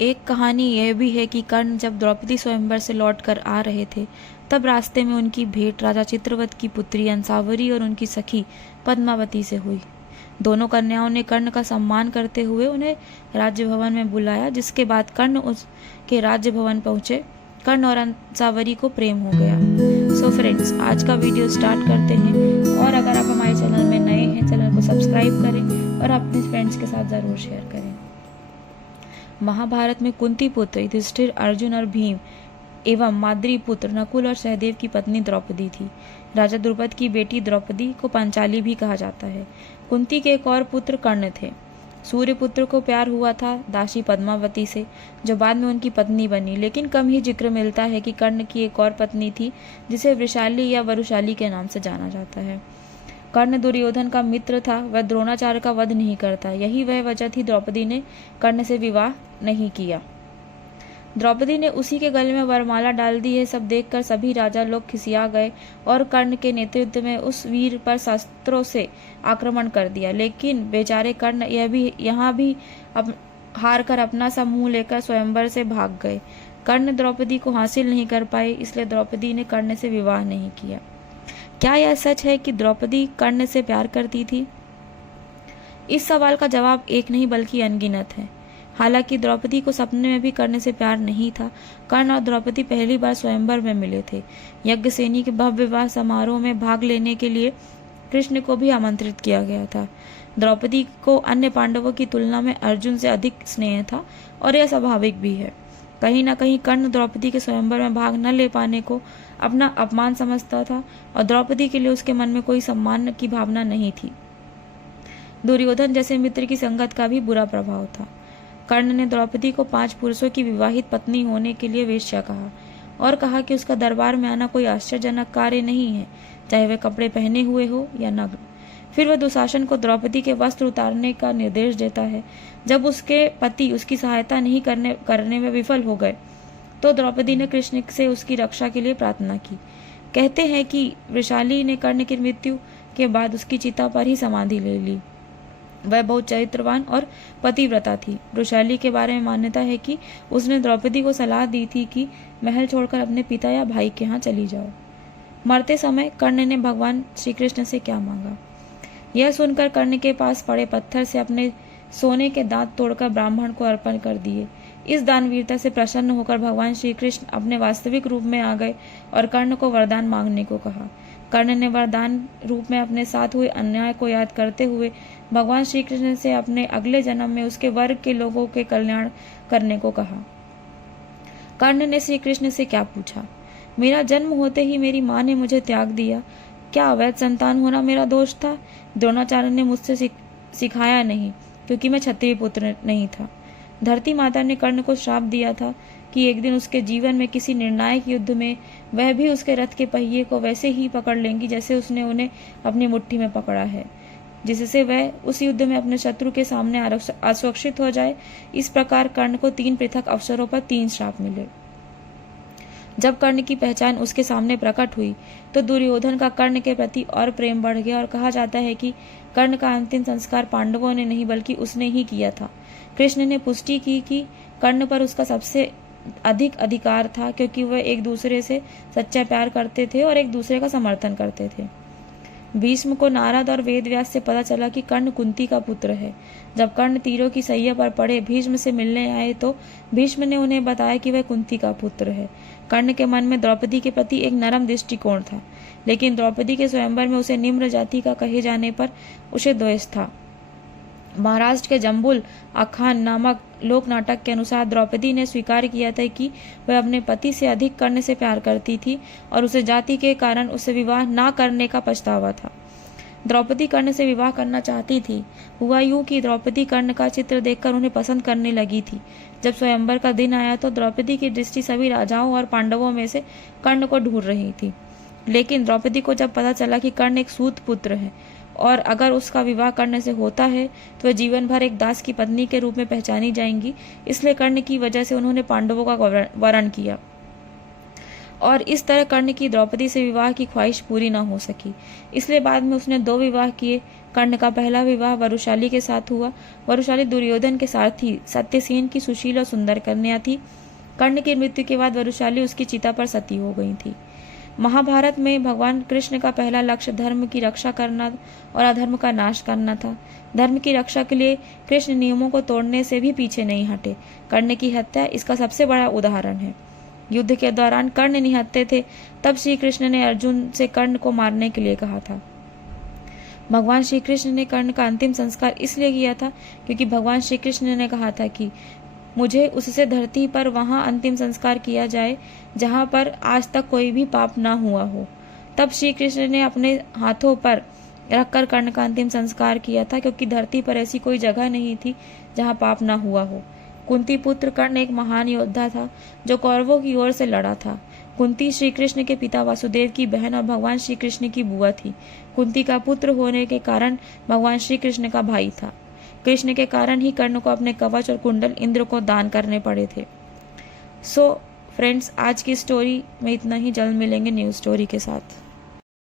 एक कहानी यह भी है कि कर्ण जब द्रौपदी स्वयंवर से लौटकर आ रहे थे, तब रास्ते में उनकी भेंट राजा चित्रवत की पुत्री अंसावरी और उनकी सखी पद्मावती से हुई। दोनों कन्याओं ने कर्ण का सम्मान करते हुए उन्हें राज्य भवन में बुलाया, जिसके बाद कर्ण उसके राज्य भवन पहुंचे। कर्ण और अंसावरी को प्रेम हो गया। सो फ्रेंड्स, आज का वीडियो स्टार्ट करते हैं, और अगर आप हमारे चैनल में नए हैं, चैनल को सब्सक्राइब करें और अपने फ्रेंड्स के साथ ज़रूर शेयर करें। महाभारत में कुंती पुत्र युधिष्ठिर, अर्जुन और भीम एवं माद्री पुत्र नकुल और सहदेव की पत्नी द्रौपदी थी। राजा द्रुपद की बेटी द्रौपदी को पांचाली भी कहा जाता है। कुंती के एक और पुत्र कर्ण थे। सूर्यपुत्र को प्यार हुआ था दासी पद्मावती से, जो बाद में उनकी पत्नी बनी, लेकिन कम ही जिक्र मिलता है कि कर्ण की एक और पत्नी थी जिसे वृषाली या वरुशाली के नाम से जाना जाता है। कर्ण दुर्योधन का मित्र था, वह द्रोणाचार्य का वध नहीं करता। यही वह वजह थी द्रौपदी ने कर्ण से विवाह नहीं किया। द्रौपदी ने उसी के गले में वरमाला डाल दी है। सब देखकर सभी राजा लोग खिसिया गए और कर्ण के नेतृत्व में उस वीर पर शस्त्रों से आक्रमण कर दिया। लेकिन बेचारे कर्ण यहाँ भी हार कर अपना सा मुंह लेकर स्वयंवर से भाग गए। कर्ण द्रौपदी को हासिल नहीं कर पाए, इसलिए द्रौपदी ने कर्ण से विवाह नहीं किया। क्या यह सच है कि द्रौपदी कर्ण से प्यार करती थी? इस सवाल का जवाब एक नहीं बल्कि अनगिनत है। हालांकि द्रौपदी को सपने में भी कर्ण से प्यार नहीं था। कर्ण और द्रौपदी पहली बार स्वयंवर में मिले थे। यज्ञसेनी के भव्य विवाह समारोह में भाग लेने के लिए कृष्ण को भी आमंत्रित किया गया था। द्रौपदी को अन्य पांडवों की तुलना में अर्जुन से अधिक स्नेह था, और यह स्वाभाविक भी है। कहीं न कहीं कर्ण द्रौपदी के स्वयंवर में भाग न ले पाने को अपना अपमान समझता था, और द्रौपदी के लिए उसके मन में कोई सम्मान की भावना नहीं थी। दुर्योधन जैसे मित्र की संगत का भी बुरा प्रभाव था। कर्ण ने द्रौपदी को 5 पुरुषों की विवाहित पत्नी होने के लिए वेश्या कहा, और कहा कि उसका दरबार में आना कोई आश्चर्यजनक कार्य नहीं है, चाहे वह कपड़े पहने हुए हो या नग्न। फिर वह दुशासन को द्रौपदी के वस्त्र उतारने का निर्देश देता है। जब उसके पति उसकी सहायता नहीं करने में विफल हो गए, तो द्रौपदी ने कृष्ण से उसकी रक्षा के लिए प्रार्थना की। कहते हैं कि वृषाली ने कर्ण की मृत्यु के बाद उसकी चिता पर ही समाधि ले ली। वह बहुत चरित्रवान और पतिव्रता थी। वृषाली के बारे में मान्यता है कि उसने द्रौपदी को सलाह दी थी कि महल छोड़कर अपने पिता या भाई के यहाँ चली जाओ। मरते समय कर्ण ने भगवान श्री कृष्ण से क्या मांगा? यह सुनकर कर्ण के पास पड़े पत्थर से अपने सोने के दांत तोड़कर ब्राह्मण को अर्पण कर दिए। इस दानवीरता से प्रसन्न होकर भगवान श्री कृष्ण अपने वास्तविक रूप में आ गए और कर्ण को वरदान मांगने को कहा। कर्ण ने वरदान रूप में अपने साथ हुए अन्याय को याद करते हुए भगवान श्री कृष्ण से अपने अगले जन्म में उसके वर्ग के लोगों के कल्याण करने को कहा। कर्ण ने श्री कृष्ण से क्या पूछा? मेरा जन्म होते ही मेरी माँ ने मुझे त्याग दिया, क्या अवैध संतान होना मेरा दोष था? द्रोणाचार्य ने मुझसे सिखाया नहीं, क्योंकि मैं क्षत्रिय पुत्र नहीं था। धरती माता ने कर्ण को श्राप दिया था कि एक दिन उसके जीवन में किसी निर्णायक युद्ध में वह भी उसके रथ के पहिए को वैसे ही पकड़ लेंगी जैसे उसने उन्हें अपनी मुट्ठी में पकड़ा है, जिससे वह उस युद्ध में अपने शत्रु के सामने असुरक्षित हो जाए। इस प्रकार कर्ण को 3 पृथक अवसरों पर 3 श्राप मिले। जब कर्ण की पहचान उसके सामने प्रकट हुई, तो दुर्योधन का कर्ण के प्रति और प्रेम बढ़ गया, और कहा जाता है कि कर्ण का अंतिम संस्कार पांडवों ने नहीं बल्कि उसने ही किया था। कृष्ण ने पुष्टि की कि कर्ण पर उसका सबसे अधिक अधिकार था, क्योंकि वह एक दूसरे से सच्चा प्यार करते थे और एक दूसरे का समर्थन करते थे। भीष्म को नारद और वेदव्यास से पता चला कि कर्ण कुंती का पुत्र है। जब कर्ण तीरों की सैया पर पड़े भीष्म से मिलने आए, तो भीष्म ने उन्हें बताया कि वह कुंती का पुत्र है। कर्ण के मन में द्रौपदी के प्रति एक नरम दृष्टिकोण था, लेकिन द्रौपदी के स्वयंवर में उसे निम्न जाति का कहे जाने पर उसे द्वेष था। महाराष्ट्र के जम्बुल आख्यान नामक लोक नाटक के अनुसार द्रौपदी ने स्वीकार किया था कि वह अपने पति से अधिक कर्ण से प्यार करती थी, और उसे जाति के कारण उससे विवाह न करने का पछतावा था। द्रौपदी कर्ण से विवाह करना चाहती थी। हुआ यूं कि द्रौपदी कर्ण का चित्र देखकर उन्हें पसंद करने लगी थी। जब स्वयंवर का दिन आया, तो द्रौपदी की दृष्टि सभी राजाओं और पांडवों में से कर्ण को ढूंढ रही थी। लेकिन द्रौपदी को जब पता चला कि कर्ण एक सूत पुत्र है, और अगर उसका विवाह करने से होता है तो वह जीवन भर एक दास की पत्नी के रूप में पहचानी जाएंगी, इसलिए कर्ण की वजह से उन्होंने पांडवों का वरण किया और इस तरह कर्ण की द्रौपदी से विवाह की ख्वाहिश पूरी न हो सकी। इसलिए बाद में उसने 2 विवाह किए। कर्ण का पहला विवाह वरुशाली के साथ हुआ। वरुशाली दुर्योधन के सारथी सत्यसेन की सुशील और सुंदर कन्या थी। कर्ण की मृत्यु के बाद वरुशाली उसकी चिता पर सती हो गई थी। महाभारत में भगवान कृष्ण का पहला लक्ष्य धर्म की रक्षा करना और अधर्म का नाश करना था। धर्म की रक्षा के लिए कृष्ण नियमों को तोड़ने से भी पीछे नहीं हटे। कर्ण की हत्या इसका सबसे बड़ा उदाहरण है। युद्ध के दौरान कर्ण निहत्थे थे, तब श्री कृष्ण ने अर्जुन से कर्ण को मारने के लिए कहा था। भगवान श्री कृष्ण ने कर्ण का अंतिम संस्कार इसलिए किया था क्योंकि भगवान श्री कृष्ण ने कहा था कि मुझे उससे धरती पर वहां अंतिम संस्कार किया जाए जहां पर आज तक कोई भी पाप ना हुआ हो। तब श्री कृष्ण ने अपने हाथों पर रखकर कर्ण का अंतिम संस्कार किया था, क्योंकि धरती पर ऐसी कोई जगह नहीं थी जहां पाप ना हुआ हो। कुंती पुत्र कर्ण एक महान योद्धा था जो कौरवों की ओर से लड़ा था। कुंती श्री कृष्ण के पिता वासुदेव की बहन और भगवान श्री कृष्ण की बुआ थी। कुंती का पुत्र होने के कारण भगवान श्री कृष्ण का भाई था। कृष्ण के कारण ही कर्ण को अपने कवच और कुंडल इंद्र को दान करने पड़े थे। सो फ्रेंड्स, आज की स्टोरी में इतना ही। जल्द मिलेंगे न्यू स्टोरी के साथ।